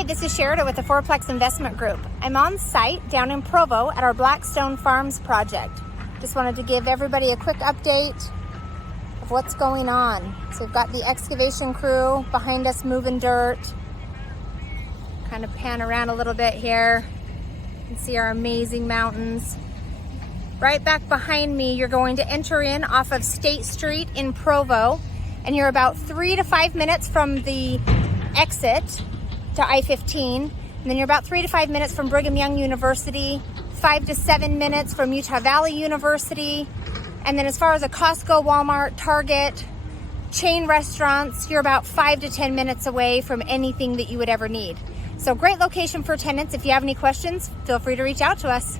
Hi, this is Sherida with the Fourplex Investment Group. I'm on site down in Provo at our Blackstone Farms project. Just wanted to give everybody a quick update of what's going on. So we've got the excavation crew behind us moving dirt. Kind of pan around a little bit here. You can see our amazing mountains. Right back behind me, you're going to enter in off of State Street in Provo, and you're about 3 to 5 minutes from the exit to I-15, and then you're about 3 to 5 minutes from Brigham Young University, 5 to 7 minutes from Utah Valley University, and then as far as a Costco, Walmart, Target, chain restaurants, you're about 5 to 10 minutes away from anything that you would ever need. So great location for tenants. If you have any questions, feel free to reach out to us.